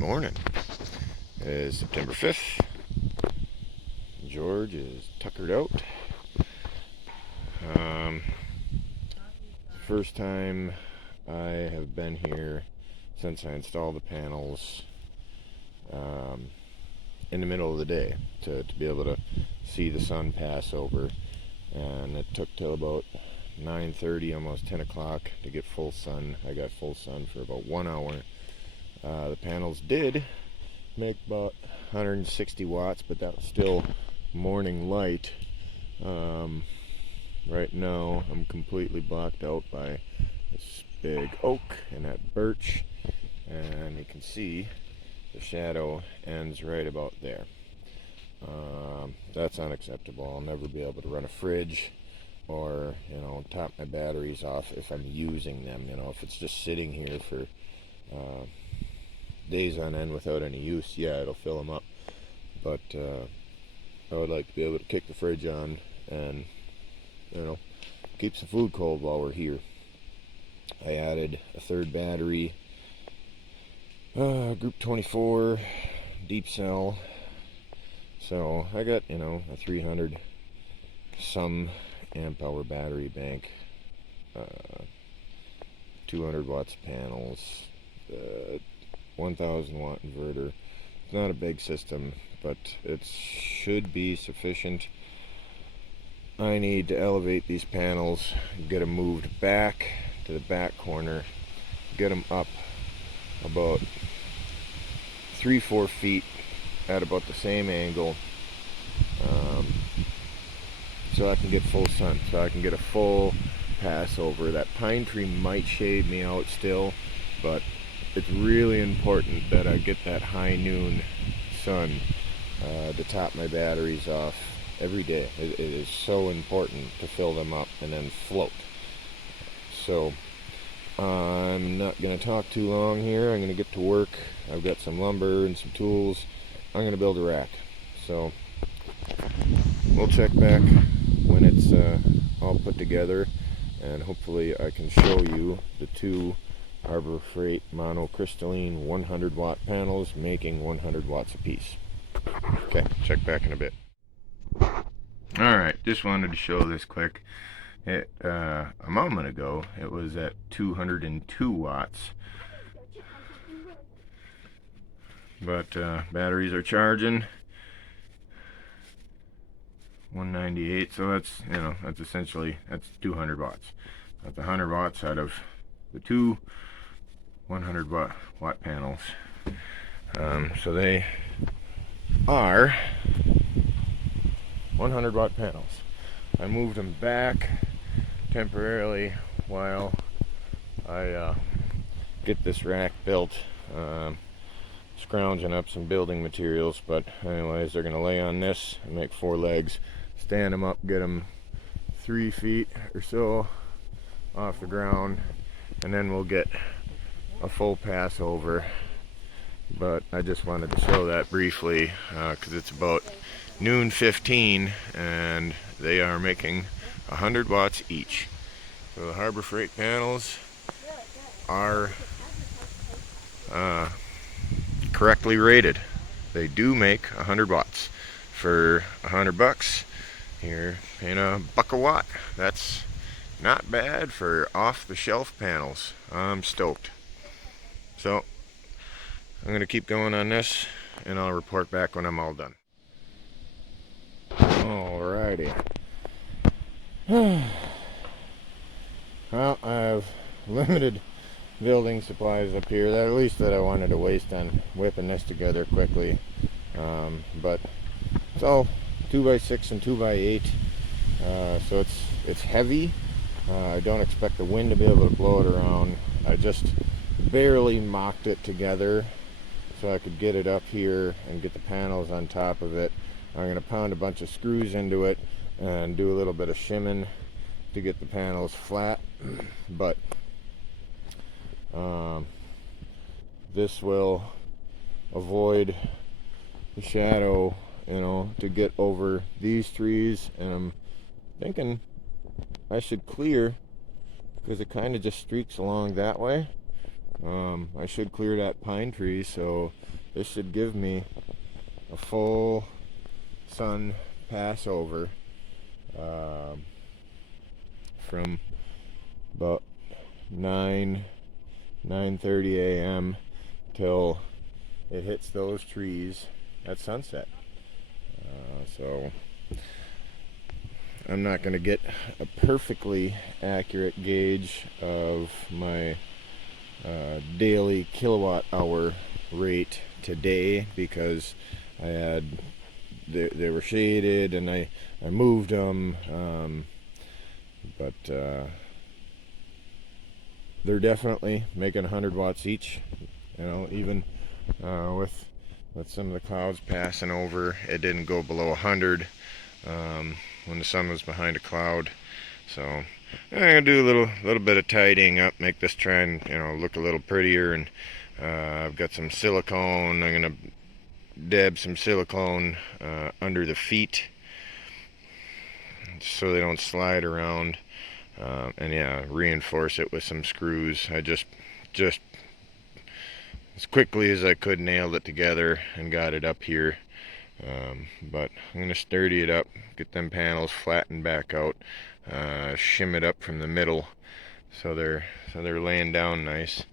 morning. It is September 5th. George is tuckered out. First time I have been here since I installed the panels in the middle of the day to be able to see the sun pass over. And it took till about 9:30, almost 10 o'clock to get full sun. I got full sun for about 1 hour. The panels did make about 160 watts, but that was still morning light. Right now I'm completely blocked out by this big oak and that birch, and you can see the shadow ends right about there. That's unacceptable. I'll never be able to run a fridge or top my batteries off if I'm using them. If it's just sitting here for days on end without any use, yeah, it'll fill them up. But I would like to be able to kick the fridge on and keep some food cold while we're here. I added a third battery, Group 24 deep cell. So I got a 300 some amp hour battery bank, 200 watts panels, 1000 watt inverter. It's not a big system, but it should be sufficient. I need to elevate these panels, get them moved back to the back corner, get them up about 3-4 feet at about the same angle, so I can get full sun, so I can get a full pass over. That pine tree might shade me out still, but it's really important that I get that high noon sun to top my batteries off every day. It is so important to fill them up and then float. So I'm not going to talk too long here. I'm going to get to work. I've got some lumber and some tools. I'm going to build a rack. So we'll check back when it's all put together, and hopefully I can show you the two Harbor Freight monocrystalline 100 watt panels making 100 watts apiece. Okay, check back in a bit. Alright, just wanted to show this quick. A moment ago it was at 202 watts, but batteries are charging 198, so that's essentially 200 watts. That's 100 watts out of the two 100 watt panels. So they are 100 watt panels. I moved them back temporarily while I get this rack built, scrounging up some building materials. But anyways, they're gonna lay on this and make 4 legs, stand them up, get them 3 feet or so off the ground, and then we'll get a full pass over. But I just wanted to show that briefly because it's about noon 15 and they are making 100 watts each. So the Harbor Freight panels are correctly rated. They do make 100 watts. For $100 you're paying $1 a watt. That's not bad for off-the-shelf panels. I'm stoked. So I'm going to keep going on this, and I'll report back when I'm all done. Alrighty. Well, I have limited building supplies up here, at least that I wanted to waste on whipping this together quickly. But it's all 2x6 and 2x8, so it's heavy. I don't expect the wind to be able to blow it around. I just barely mocked it together so I could get it up here and get the panels on top of it. I'm going to pound a bunch of screws into it and do a little bit of shimming to get the panels flat. But this will avoid the shadow, to get over these trees, and I'm thinking I should clear because it kind of just streaks along that way. I should clear that pine tree, so this should give me a full sun pass over from about 9:30 a.m. till it hits those trees at sunset. So I'm not going to get a perfectly accurate gauge of my daily kilowatt hour rate today, because I had they were shaded and I moved them, but they're definitely making 100 watts each. You know, even with some of the clouds passing over, it didn't go below 100 when the sun was behind a cloud. So I'm gonna do a little bit of tidying up, make this try and look a little prettier. And I've got some silicone. I'm gonna dab some silicone under the feet so they don't slide around, and yeah, reinforce it with some screws. I just as quickly as I could nailed it together and got it up here. But I'm gonna sturdy it up, get them panels flattened back out, shim it up from the middle so they're laying down nice.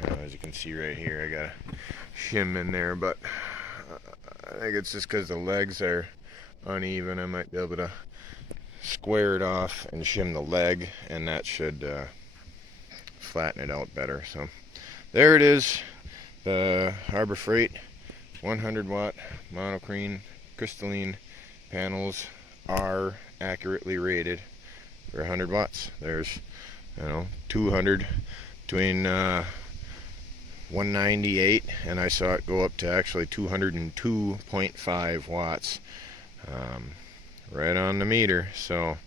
As you can see right here, I got a shim in there, but I think it's just because the legs are uneven. I might be able to square it off and shim the leg, and that should flatten it out better. So there it is, the Harbor Freight 100 watt monochrome crystalline panels are accurately rated for 100 watts. There's 200 between 198, and I saw it go up to actually 202.5 watts, right on the meter. So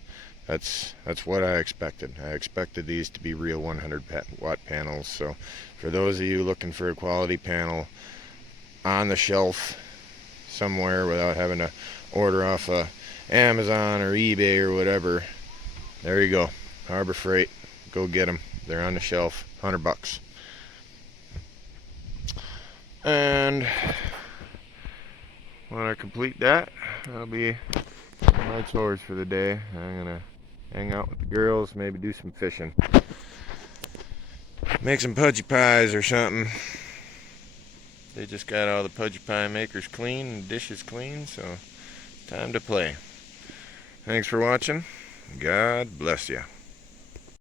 that's what I expected. I expected these to be real 100 watt panels. So for those of you looking for a quality panel on the shelf somewhere without having to order off Amazon or eBay or whatever, there you go. Harbor Freight, go get them. They're on the shelf, $100. And when I complete that, that'll be my chores for the day. I'm gonna hang out with the girls, maybe do some fishing, make some pudgy pies or something. They just got all the pudgy pie makers clean and dishes clean, so time to play. Thanks for watching. God bless you.